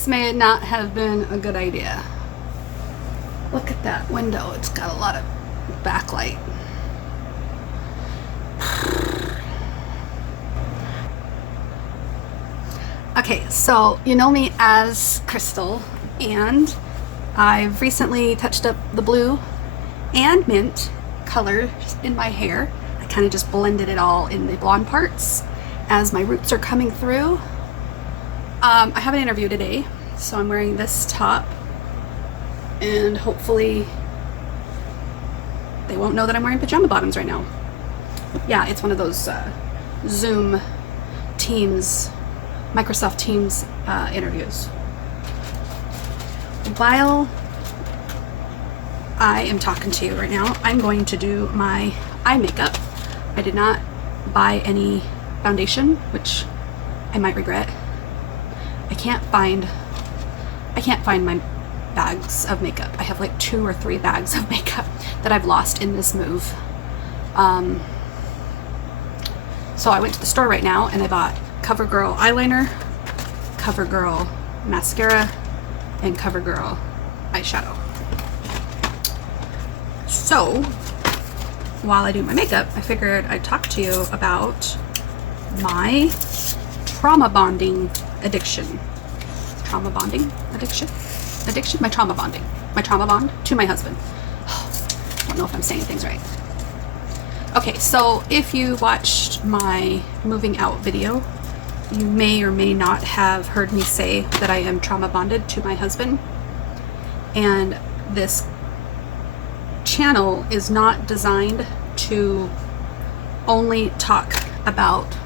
this may not have been a good idea. Look at that window. It's got a lot of backlight. Okay, so you know me as Crystal, and I've recently touched up the blue and mint colors in my hair. I kind of just blended it all in the blonde parts as my roots are coming through. I have an interview today, so I'm wearing this top, and hopefully they won't know that I'm wearing pajama bottoms right now. Yeah, it's one of those Zoom Teams, Microsoft Teams interviews. While I am talking to you right now, I'm going to do my eye makeup. I did not buy any foundation, which I might regret. I can't find my bags of makeup. I have like 2 or 3 bags of makeup that I've lost in this move. So I went to the store right now and I bought CoverGirl eyeliner, CoverGirl mascara, and CoverGirl eyeshadow. So while I do my makeup, I figured I'd talk to you about my trauma bonding addiction. Trauma bonding addiction? Addiction? My trauma bonding. My trauma bond to my husband. I don't know if I'm saying things right. Okay, so if you watched my moving out video, you may or may not have heard me say that I am trauma bonded to my husband. And this channel is not designed to only talk about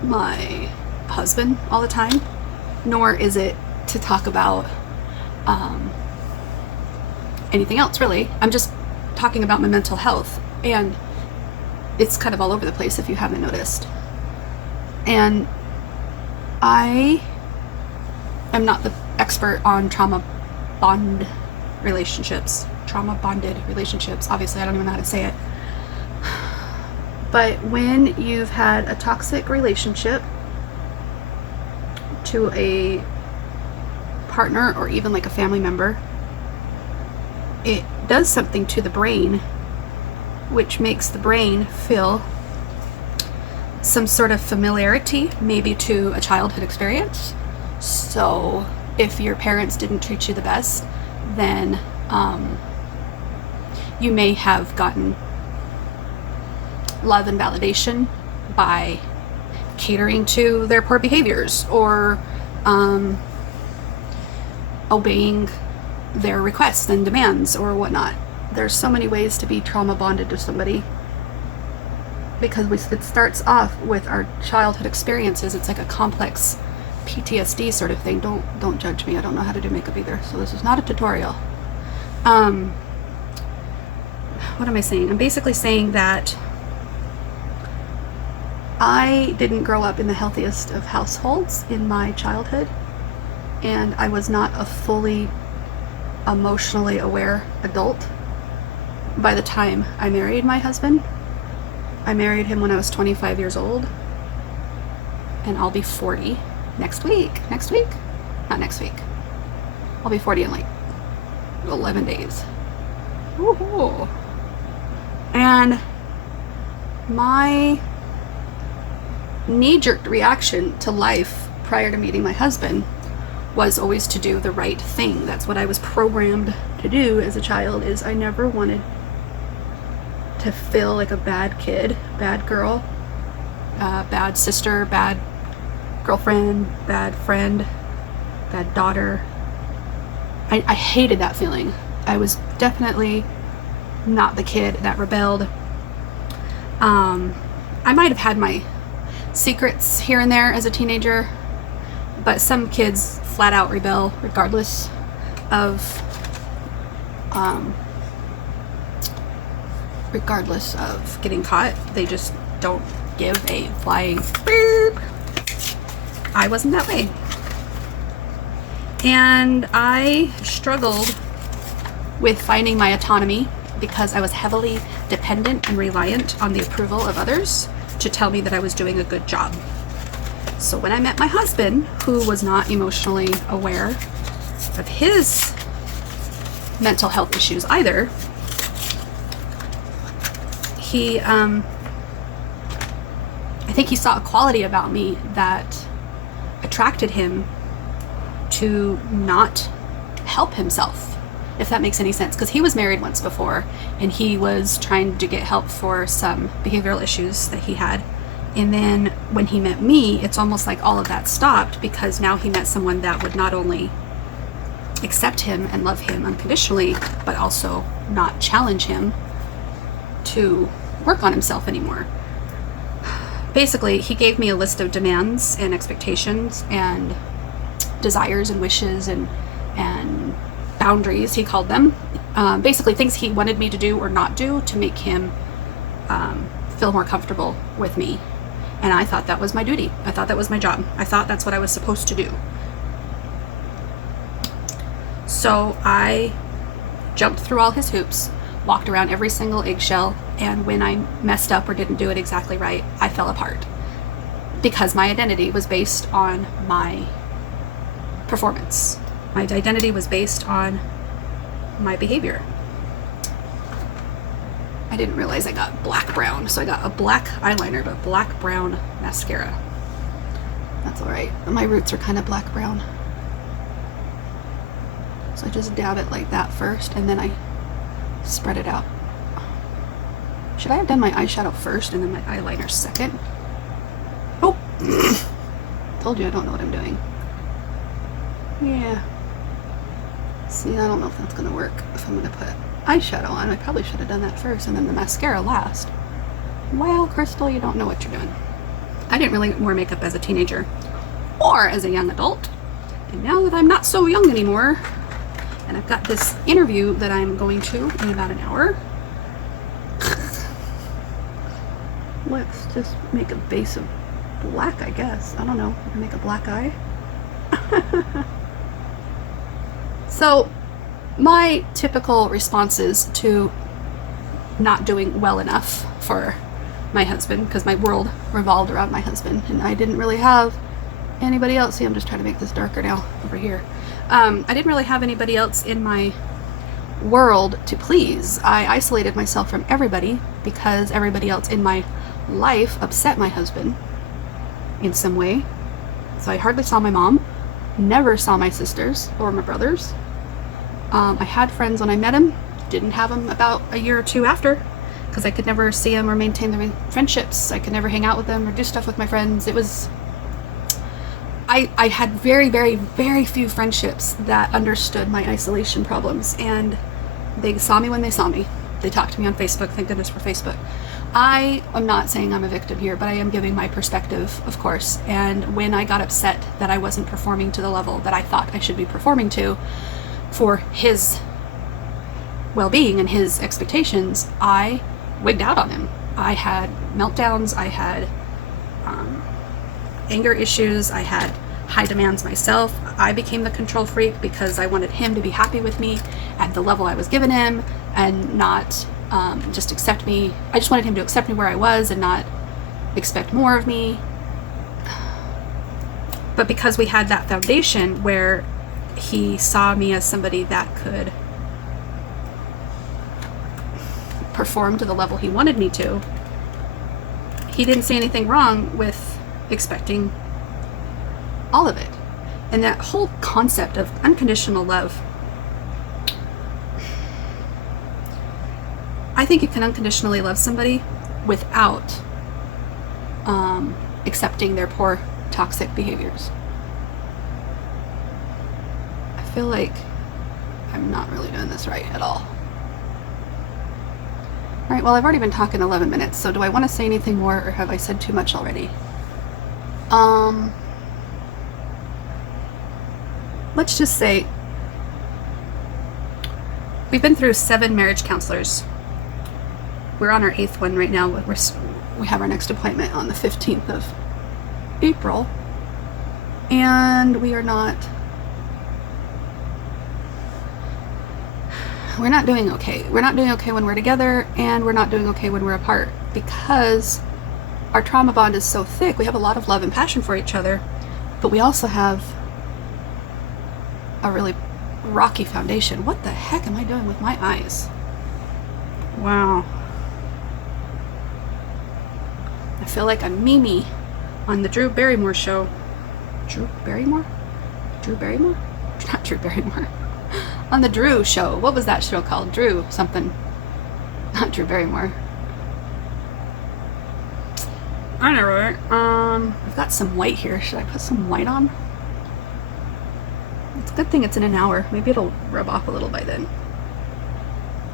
my husband all the time, nor is it to talk about anything else really. I'm just talking about my mental health, and it's kind of all over the place if you haven't noticed. And I am not the expert on trauma bonded relationships. Obviously, I don't even know how to say it. But when you've had a toxic relationship to a partner or even like a family member, it does something to the brain, which makes the brain feel some sort of familiarity, maybe to a childhood experience. So if your parents didn't treat you the best, then you may have gotten love and validation by catering to their poor behaviors or obeying their requests and demands or whatnot. There's so many ways to be trauma bonded to somebody, because it starts off with our childhood experiences. It's like a complex PTSD sort of thing. Don't judge me. I don't know how to do makeup either, so this is not a tutorial. What am I saying? I'm basically saying that I didn't grow up in the healthiest of households in my childhood, and I was not a fully emotionally aware adult by the time I married my husband. I married him when I was 25 years old, and I'll be 40 next week. Not next week. I'll be 40 in like 11 days. Woohoo! And my knee-jerk reaction to life prior to meeting my husband was always to do the right thing. That's what I was programmed to do as a child. Is I never wanted to feel like a bad kid, bad girl, bad sister, bad girlfriend, bad friend, bad daughter. I hated that feeling. I was definitely not the kid that rebelled. I might have had my secrets here and there as a teenager, but some kids flat out rebel regardless of getting caught. They just don't give a flying beep. I wasn't that way, and I struggled with finding my autonomy because I was heavily dependent and reliant on the approval of others to tell me that I was doing a good job. So when I met my husband, who was not emotionally aware of his mental health issues either, he, I think he saw a quality about me that attracted him to not help himself, if that makes any sense. Because he was married once before, and he was trying to get help for some behavioral issues that he had. And then when he met me, it's almost like all of that stopped, because now he met someone that would not only accept him and love him unconditionally, but also not challenge him to work on himself anymore. Basically, he gave me a list of demands and expectations and desires and wishes and boundaries, he called them. Basically things he wanted me to do or not do to make him feel more comfortable with me. And I thought that was my duty. I thought that was my job. I thought that's what I was supposed to do. So I jumped through all his hoops, walked around every single eggshell, and when I messed up or didn't do it exactly right, I fell apart. Because my identity was based on my performance. My identity was based on my behavior. I didn't realize I got black-brown, so I got a black eyeliner, but black-brown mascara. That's alright. My roots are kind of black-brown. So I just dab it like that first, and then I spread it out. Should I have done my eyeshadow first and then my eyeliner second? Oh! Told you I don't know what I'm doing. Yeah. See, I don't know if that's gonna work. If I'm gonna put eyeshadow on, I probably should have done that first and then the mascara last. Well, Crystal, you don't know what you're doing. I didn't really wear makeup as a teenager or as a young adult. And now that I'm not so young anymore, and I've got this interview that I'm going to in about an hour, let's just make a base of black, I guess. I don't know. Make a black eye. So my typical responses to not doing well enough for my husband, because my world revolved around my husband and I didn't really have anybody else. See, I'm just trying to make this darker now over here. I didn't really have anybody else in my world to please. I isolated myself from everybody because everybody else in my life upset my husband in some way. So I hardly saw my mom, never saw my sisters or my brothers. I had friends when I met him, didn't have them about a year or two after, because I could never see them or maintain the friendships. I could never hang out with them or do stuff with my friends. It was, I had very, very, very few friendships that understood my isolation problems, and they saw me when they saw me. They talked to me on Facebook, thank goodness for Facebook. I am not saying I'm a victim here, but I am giving my perspective, of course. And when I got upset that I wasn't performing to the level that I thought I should be performing to for his well-being and his expectations, I wigged out on him. I had meltdowns, I had anger issues, I had high demands myself. I became the control freak because I wanted him to be happy with me at the level I was giving him and not just accept me. I just wanted him to accept me where I was and not expect more of me. But because we had that foundation where he saw me as somebody that could perform to the level he wanted me to, he didn't see anything wrong with expecting all of it. And that whole concept of unconditional love, I think you can unconditionally love somebody without accepting their poor, toxic behaviors. I feel like I'm not really doing this right at all. Alright, well, I've already been talking 11 minutes, so do I want to say anything more, or have I said too much already? Let's just say we've been through 7 marriage counselors. We're on our 8th one right now. We have our next appointment on the 15th of April, and we're not doing okay. We're not doing okay when we're together, and we're not doing okay when we're apart, because our trauma bond is so thick. We have a lot of love and passion for each other, but we also have a really rocky foundation. What the heck am I doing with my eyes? Wow. I feel like I'm Mimi on the Drew Barrymore show. Drew Barrymore? Drew Barrymore? Not Drew Barrymore. On the Drew show. What was that show called? Drew something. Not Drew Barrymore. I know, right? I've got some white here. Should I put some white on? It's a good thing it's in an hour. Maybe it'll rub off a little by then.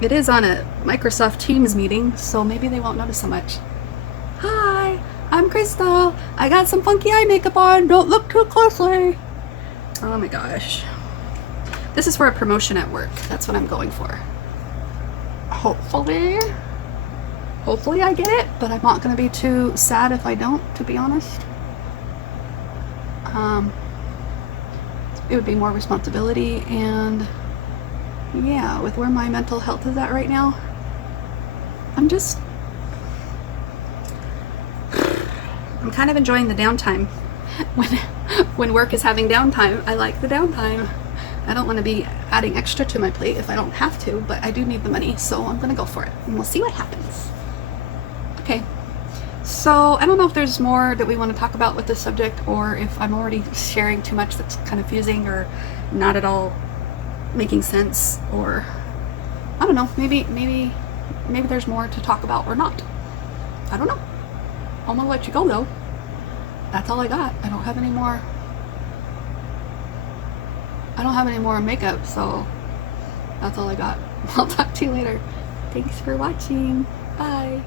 It is on a Microsoft Teams meeting, so maybe they won't notice so much. Hi, I'm Crystal. I got some funky eye makeup on. Don't look too closely. Oh my gosh. This is for a promotion at work. That's what I'm going for. Hopefully I get it, but I'm not going to be too sad if I don't, to be honest. It would be more responsibility, and yeah, with where my mental health is at right now, I'm kind of enjoying the downtime. When work is having downtime, I like the downtime. I don't want to be adding extra to my plate if I don't have to, but I do need the money, so I'm gonna go for it, and we'll see what happens. Okay, so I don't know if there's more that we want to talk about with this subject, or if I'm already sharing too much that's kind of confusing or not at all making sense, or I don't know, maybe there's more to talk about or not. I don't know. I'm gonna let you go though. That's all I got. I don't have any more makeup, so that's all I got. I'll talk to you later. Thanks for watching. Bye.